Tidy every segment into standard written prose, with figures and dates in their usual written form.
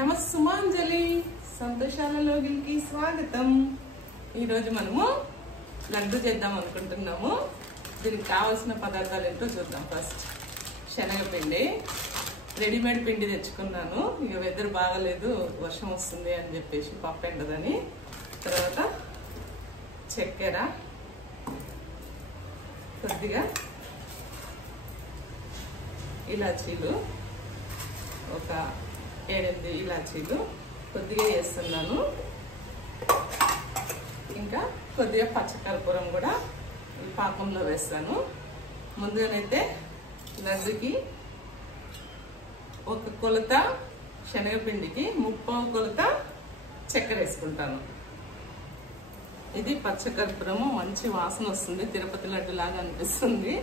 నమస్తే సుమాంజలి సంతోషాల లోగికి స్వాగతం। ఈ రోజు మనము లడ్డు చేద్దాం అనుకుంటున్నాము। దీనికి కావాల్సిన పదార్థాలు ఏంటో చూద్దాం। ఫస్ట్ శనగపిండి, రెడీమేడ్ పిండి తెచ్చుకున్నాను। ఇక వెదర్ బాగలేదు, వర్షం వస్తుంది అని చెప్పేసి పప్పు ఎండదని। తర్వాత చక్కెర, కొద్దిగా ఇలాచీలు, ఒక 7-8 ఇలాచీలు కొద్దిగా వేస్తున్నాను। ఇంకా కొద్దిగా పచ్చకర్పూరం కూడా ఈ పాకంలో వేస్తాను। ముందుగానైతే లడ్డుకి ఒక కొలత శనగపిండికి 3/4 కొలత చక్కెర వేసుకుంటాను। ఇది పచ్చకర్పూరము, మంచి వాసన వస్తుంది, తిరుపతి లడ్డు లాగా అనిపిస్తుంది।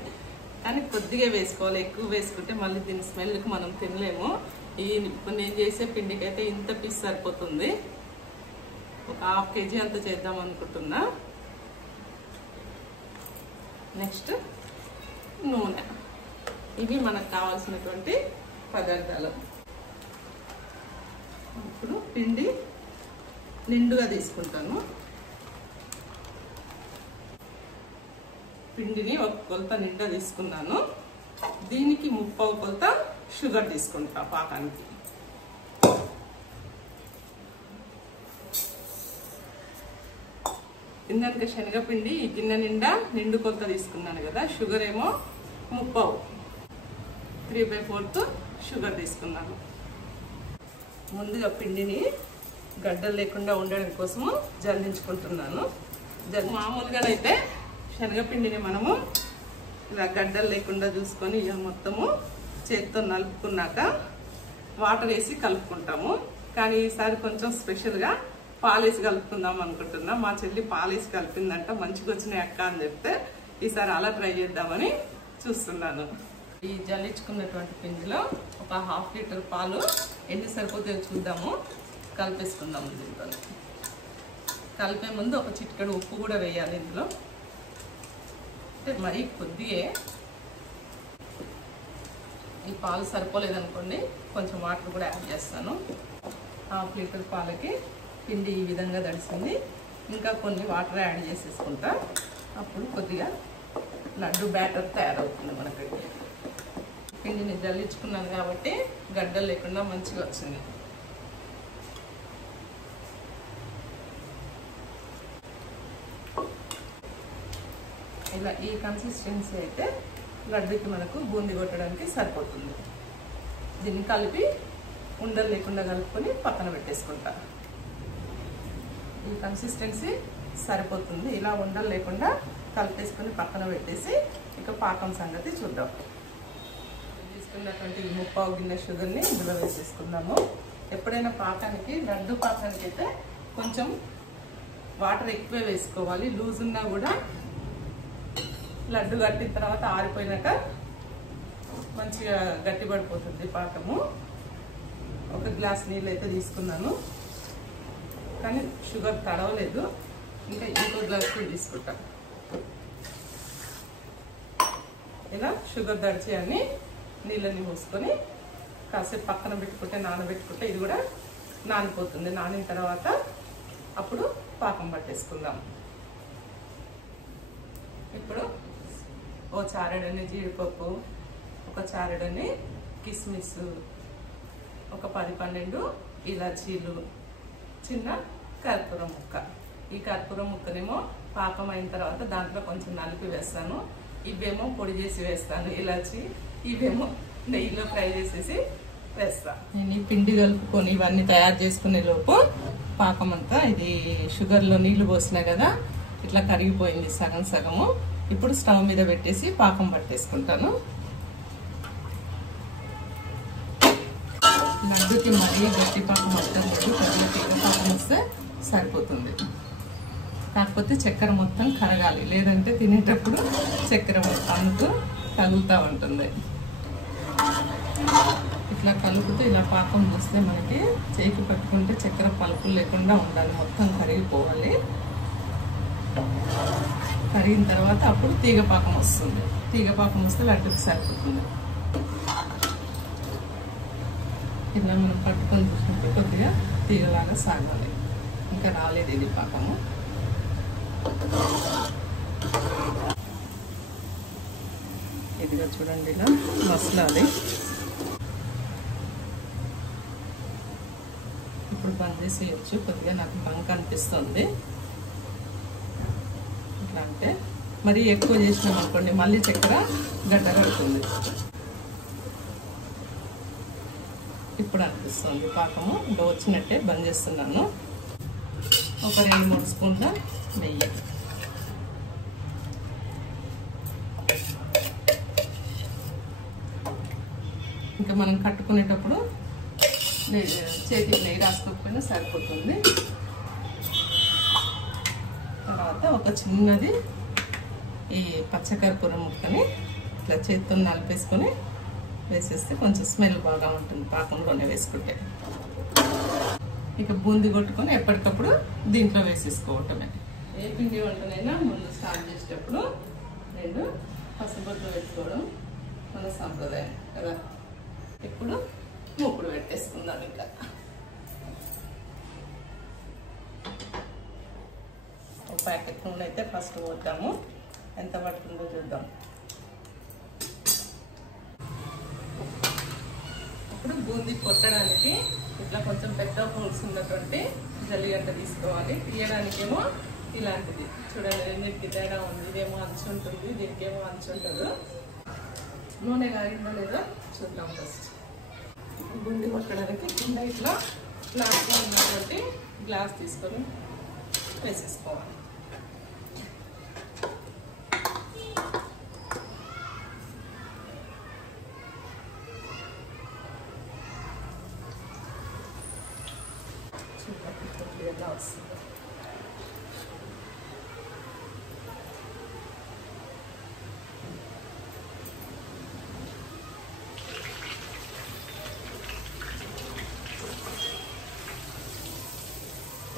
కానీ కొద్దిగా వేసుకోవాలి, ఎక్కువ వేసుకుంటే మళ్ళీ దీని స్మెల్కి మనం తినలేము। ఇప్పుడు నేను చేసే పిండికి అయితే ఇంత పీస్ సరిపోతుంది। ఒక 1/2 kg అంత చేద్దాం అనుకుంటున్నా। నెక్స్ట్ నూనె, ఇవి మనకు కావాల్సినటువంటి పదార్థాలు। ఇప్పుడు పిండి నిండుగా తీసుకుంటాను। పిండిని ఒక కొలత నిండా తీసుకున్నాను। దీనికి 3/4 కొలత షుగర్ తీసుకుంటా పాకానికి। ఇందాక శనగపిండి ఈ గిన్నె నిండా నిండు కొలత తీసుకున్నాను కదా, షుగర్ ఏమో 3/4, 3/4 షుగర్ తీసుకున్నాను। ముందుగా పిండిని గడ్డలు లేకుండా ఉండడం కోసము జల్లించుకుంటున్నాను। మామూలుగానైతే శనగపిండిని మనము ఇలా గడ్డలు లేకుండా చూసుకొని ఇక మొత్తము చేతితో నలుపుకున్నాక వాటర్ వేసి కలుపుకుంటాము। కానీ ఈసారి కొంచెం స్పెషల్గా పాలేసి కలుపుకుందాం అనుకుంటున్నా। మా చెల్లి పాలేసి కలిపిందంట, మంచిగా వచ్చినాయి అక్క అని చెప్తే ఈసారి అలా ట్రై చేద్దామని చూస్తున్నాను। ఈ జల్లించుకున్నటువంటి పిండిలో ఒక 1/2 లీటర్ పాలు ఎన్ని సరిపోతే చూద్దాము, కలిపేసుకుందాము। దీంతో కలిపే ముందు ఒక చిటికెడు ఉప్పు కూడా వేయాలి ఇందులో, అంటే మరీ కొద్దిగా। ఈ పాలు సరిపోలేదనుకోండి కొంచెం వాటర్ కూడా యాడ్ చేస్తాను। 1/2 లీటర్ పాలకి పిండి ఈ విధంగా తడిసింది, ఇంకా కొన్ని వాటర్ యాడ్ చేసేసుకుంటా, అప్పుడు కొద్దిగా లడ్డు బ్యాటర్ తయారవుతుంది మనకి। పిండిని జల్లించుకున్నాను కాబట్టి గడ్డలు లేకుండా మంచిగా వచ్చింది। ఇలా ఈ కన్సిస్టెన్సీ అయితే లడ్డుకి మనకు బూందీ కొట్టడానికి సరిపోతుంది। దీన్ని కలిపి ఉండలు లేకుండా కలుపుకొని పక్కన పెట్టేసుకుంటా। ఈ కన్సిస్టెన్సీ సరిపోతుంది, ఇలా ఉండలు లేకుండా కలిపేసుకొని పక్కన పెట్టేసి ఇక పాకం సంగతి చూద్దాం। తీసుకున్నటువంటి 3/4 గిన్నె షుగర్ని ఇందులో వేసేసుకుందాము। ఎప్పుడైనా పాకానికి, లడ్డు పాకానికి అయితే కొంచెం వాటర్ ఎక్కువే వేసుకోవాలి, లూజ్ ఉన్నా కూడా లడ్డు కట్టిన తర్వాత ఆరిపోయినాక మంచిగా గట్టి పడిపోతుంది పాకము। ఒక గ్లాస్ నీళ్ళు అయితే తీసుకున్నాను, కానీ షుగర్ తడవలేదు, ఇంకా ఇంకో గ్లాస్ తీసుకుంటా। ఇలా షుగర్ దడిచేయని నీళ్ళని పోసుకొని కాసేపు పక్కన పెట్టుకుంటే, నానబెట్టుకుంటే ఇది కూడా నానిపోతుంది। నానిన తర్వాత అప్పుడు పాకం పట్టేసుకుందాం। ఇప్పుడు ఓ చారెడని జీడిపప్పు, ఒక చారెడని కిస్మిస్, ఒక 10-12 ఇలాచీలు, చిన్న కర్పూరం ముక్క। ఈ కర్పూరం ముక్కనేమో పాకం అయిన తర్వాత దాంట్లో కొంచెం నలిపి వేస్తాను, ఇవేమో పొడి చేసి వేస్తాను ఇలాచి, ఇవేమో నెయ్యిలో ఫ్రై చేసేసి వేస్తా। నేను ఈ పిండి కలుపుకొని ఇవన్నీ తయారు చేసుకునే లోపు పాకం అంతా, ఇది షుగర్లో నీళ్లు పోసినా కదా ఇట్లా కరిగిపోయింది సగం సగము। ఇప్పుడు స్టవ్ మీద పెట్టేసి పాకం పట్టేసుకుంటాను। లడ్డుకి మరీ గట్టి పాకం వస్తుంది లేదు, కొద్దిగా తీగ పాకం వస్తే సరిపోతుంది। కాకపోతే చక్కెర మొత్తం కరగాలి, లేదంటే తినేటప్పుడు చక్కెర మొత్తానికి తగులుతూ ఉంటుంది। ఇట్లా కలుపుతూ ఇలా పాకం చూస్తే మనకి చేయికి పట్టుకుంటే చక్కెర పలుకులు లేకుండా ఉండాలి, మొత్తం కరిగిపోవాలి। కరిగిన తర్వాత అప్పుడు తీగ పాకం వస్తుంది, తీగ పాకం వస్తే లడ్డుకి సరిపోతుంది। ఇలా మనం పట్టుకొని చూసినప్పుడు కొద్దిగా తీగలాగా సాగాలి. ఇంకా రాలేదు ఇది పాకము. ఇదిగా చూడండి, ఇలా మసలాలి. ఇప్పుడు బంద్ చేసేయచ్చు. కొద్దిగా నాకు బంక అనిపిస్తుంది. ఇట్లా అంటే మరీ ఎక్కువ చేసినాం అనుకోండి మళ్ళీ చక్కెర గడ్డ కడుతుంది. ఇప్పుడు అనిపిస్తుంది పాకము ఇంకా వచ్చినట్టే. బంద్ చేస్తున్నాను. ఒక 2-3 స్పూన్ల నెయ్యి. ఇంకా మనం కట్టుకునేటప్పుడు చేతికి నెయ్యి రాసుకోకపోయినా సరిపోతుంది. తర్వాత ఒక చిన్నది ఈ పచ్చకర్పూరం ముక్కని ఇట్లా చేతితో నలిపేసుకొని వేసేస్తే కొంచెం స్మెల్ బాగా ఉంటుంది పాకంలోనే వేసుకుంటే. ఇక బూందీ కొట్టుకొని ఎప్పటికప్పుడు దీంట్లో వేసేసుకోవటమే. ఏ పిండి వంటనైనా ముందు స్టార్ట్ చేసేటప్పుడు 2 పసుపొట్లు వేసుకోవడం మన సాంప్రదాయం కదా. ఇప్పుడు మూకుడు పెట్టేసుకుందాం. ఇంకా ఒక ప్యాకెట్ నూనె అయితే ఫస్ట్ పోద్దాము. ఎంత పడుతుందో చూద్దాం. ఇప్పుడు బూందీ కొట్టడానికి ఇట్లా కొంచెం పెద్ద హోల్స్ ఉన్నటువంటి జల్లిగంట తీసుకోవాలి. తీయడానికేమో ఇలాంటిది చూడండి, రెండింటికి తేడా ఉంది. ఇదేమో అంచు ఉంటుంది, దీనికేమో అంచు ఉంటుంది. నూనె కాగిందో లేదో చూద్దాం. ఫస్ట్ బూందీ కొట్టడానికి కింద ఇట్లా ఫ్లాట్గా ఉన్నటువంటి గ్లాస్ తీసుకొని వేసేసుకోవాలి. ఎలా వస్తుంది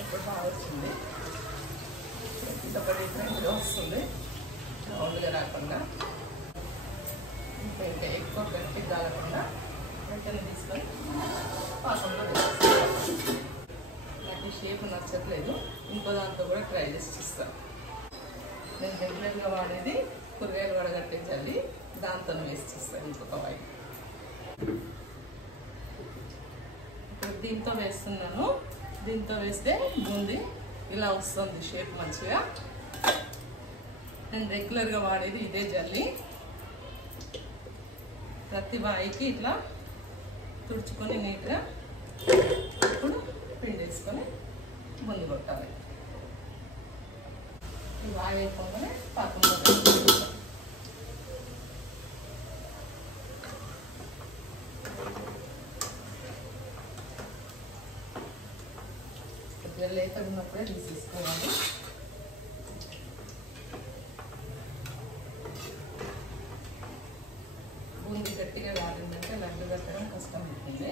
ఇప్పుడు బాగా వచ్చింది. ఇంతపడి ఫ్రెండ్గా వస్తుంది, రౌండ్గా రాకుండా. ఇంకా ఎక్కువ గట్టి కాలకుండా వెంటనే తీసుకొని పాకంలో వేసేస్తాను. నాకు షేప్ నచ్చట్లేదు, ఇంకో దాంతో కూడా ట్రై చేసి చూస్తాను. నేను రెగ్యులర్గా వాడేది కూరగాయలు వడగట్టే జల్లి, దాంతో వేసి చూస్తాను ఇంకొక వైపు. ఇప్పుడు దీంతో వేస్తున్నాను. దీంతో వేస్తే బూందీ ఇలా వస్తుంది షేప్ మంచిగా. నేను రెగ్యులర్గా వాడేది ఇదే జల్లి. ప్రతి వాయికి ఇట్లా తుడుచుకొని నీట్గా ఇప్పుడు పిండి వేసుకొని బూందీ కొట్టాలి. ఈ వాయి అయిపోగానే పాకంలో లేతగా ఉన్నప్పుడే తీసేసుకోవాలి. బూందీ గట్టిగా వాడిందంటే లడ్డు కట్టడం కష్టం అవుతుంది.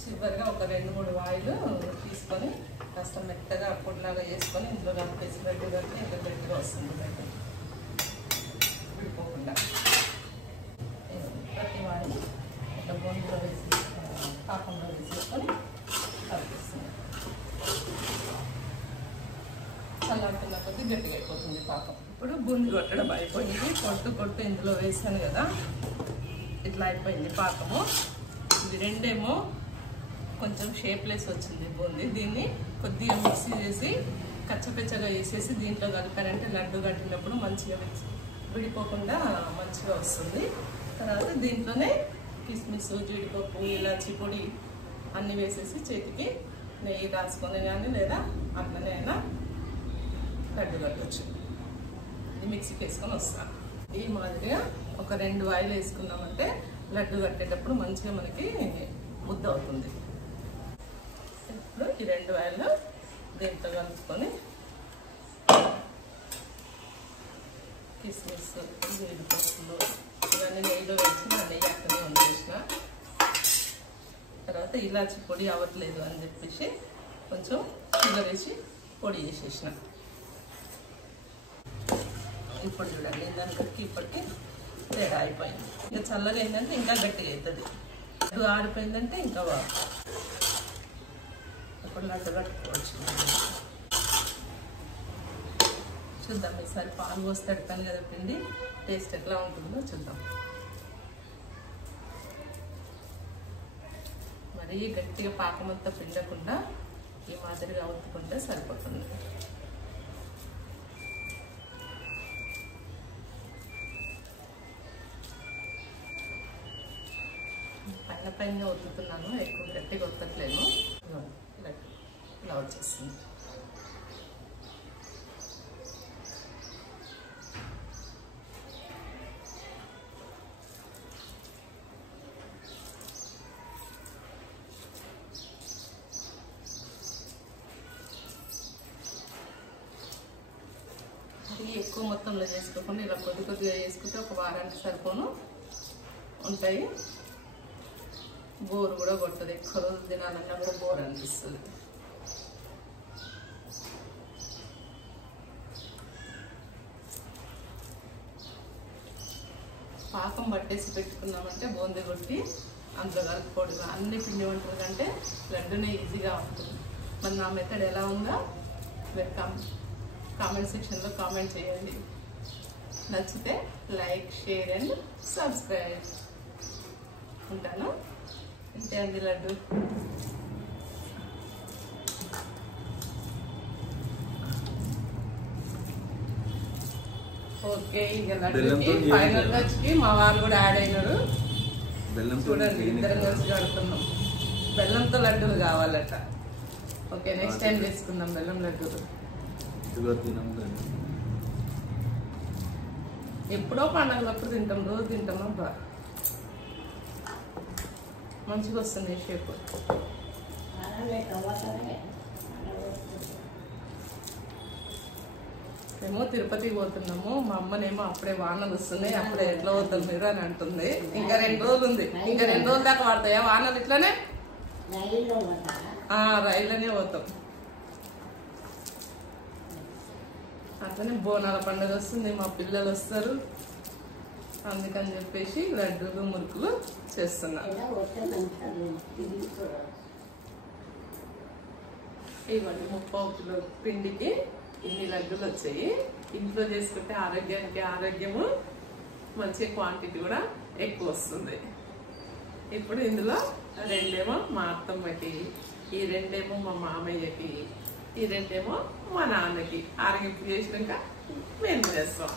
చివరిగా ఒక 2-3 వాయిలు తీసుకొని కాస్త మెత్తగా పొడిలాగా వేసుకొని ఇంట్లో కలిపేసి లడ్డు కట్టి ఇంకా గట్టిగా వస్తుంది. లడ్డు విడిపోకుండా ప్రతి వాయిలు ఇట్లా బూందీలో వేసి పాకంలో వేసేసుకొని కలిపేస్తుంది. చల్లారుతున్న కొద్ది గట్టిగా అయిపోతుంది పాకం. ఇప్పుడు బూందీ కొట్టడం అయిపోయింది. కొట్టు ఇందులో వేసాను కదా, ఇట్లా అయిపోయింది పాకము. ఇది రెండేమో కొంచెం షేప్లెస్ వచ్చింది బూందీ. దీన్ని కొద్దిగా మిక్సీ చేసి కచ్చపెచ్చగా వేసేసి దీంట్లో కలిపారంటే లడ్డు కట్టినప్పుడు మంచిగా విడిపోకుండా మంచిగా వస్తుంది. తర్వాత దీంట్లోనే కిస్మిస్, జీడిపప్పు, ఇలాచి పొడి అన్నీ వేసేసి చేతికి నెయ్యి రాసుకొని కానీ లేదా అట్లనే అయినా లడ్డు కట్టవచ్చు. ఇది మిక్సీకి వేసుకొని వస్తాను. ఈ మాదిరిగా ఒక 2 వాయిలు వేసుకున్నామంటే లడ్డు కట్టేటప్పుడు మంచిగా మనకి ముద్ద అవుతుంది. ఇప్పుడు ఈ 2 వాయిలు దీంతో కలుపుకొని కిస్మిస్, జీడిపప్పులు ఇవన్నీ నెయ్యిలో వేసిన నెయ్యి అక్కడే వండేసిన తర్వాత ఇలాచి పొడి అవ్వట్లేదు అని చెప్పేసి కొంచెం షుగర్ వేసి పొడి చేసేసిన. ఇప్పుడు చూడండి దానికి ఇప్పటికి తేడా అయిపోయింది. ఇంకా చల్లగా ఏంటంటే ఇంకా గట్టిగా అవుతుంది. అది ఆడిపోయిందంటే ఇంకా అప్పుడు లడ్డు కట్టుకోవచ్చు. చూద్దాం ఈసారి పాలు పోసి తడిపాను కదా పిండి, టేస్ట్ ఎట్లా ఉంటుందో చూద్దాం. మరీ గట్టిగా పాకమంతా పిండకుండా ఈ మాదిరిగా ఉత్తుకుంటే సరిపోతుంది. పైన పైన ఒత్తుతున్నాను, ఎక్కువ గట్టిగా ఒత్తట్లేను. ఇలా వచ్చేస్తుంది. ఎక్కువ మొత్తంలో చేసుకోకుండా ఇలా కొద్ది కొద్దిగా చేసుకుంటే ఒక వారానికి సరిపోను ఉంటాయి. బోరు కూడా కొట్టదు, ఎక్కువ రోజులు తినాలన్నా కూడా బోర్ అనిపిస్తుంది. పాకం పట్టేసి పెట్టుకున్నామంటే బూందీ కొట్టి అందులో కలుపుకోవడం. అన్ని పిండి వంటల కంటే లడ్డునే ఈజీగా ఉంటుంది. మరి నా మెథడ్ ఎలా ఉందో మీరు కామెంట్ సెక్షన్లో కామెంట్ చేయండి. నచ్చితే లైక్, షేర్ అండ్ సబ్స్క్రైబ్. ఉంటాను. ఇంతే అండి లడ్డు. ఓకే, ఇక లడ్డుకి ఫైనల్ వచ్చి మా వాళ్ళు కూడా యాడ్ అయినారు. చూడండి, ఇద్దరం కలిసి కడుతున్నాం. బెల్లంతో లడ్డూలు కావాలట. ఓకే, నెక్స్ట్ టైం చేసుకుందాం బెల్లం లడ్డూలు. ఎప్పుడో పండగలప్పుడు తింటాం, రోజు తింటాం. అబ్బా మంచిగా వస్తుంది షేప్. మేము తిరుపతికి పోతున్నాము. మా అమ్మనేమో అప్పుడే వానలు వస్తున్నాయి, అప్పుడే ఎట్లా పోతాం మీరు అని అంటుంది. ఇంకా 2 రోజులు ఉంది, ఇంకా 2 రోజుల దాకా పడతాయా వానలు? ఇట్లానే రైల్లోనే పోతాం. అట్లనే బోనాల పండుగ వస్తుంది, మా పిల్లలు వస్తారు, అందుకని చెప్పేసి లడ్డూలు మురుకులు చేస్తున్నా. ఇవ్వండి, 3/4 కిలో పిండికి ఇన్ని లడ్డూలు వచ్చాయి. ఇంట్లో చేసుకుంటే ఆరోగ్యానికి ఆరోగ్యము, మంచి క్వాంటిటీ కూడా ఎక్కువ వస్తుంది. ఇప్పుడు ఇందులో 2 మా అత్తమ్మకి, ఈ 2 మా మామయ్యకి, ఈ 2 మా నాన్నకి ఆరగింపు చేసినాక మేము చేస్తాం.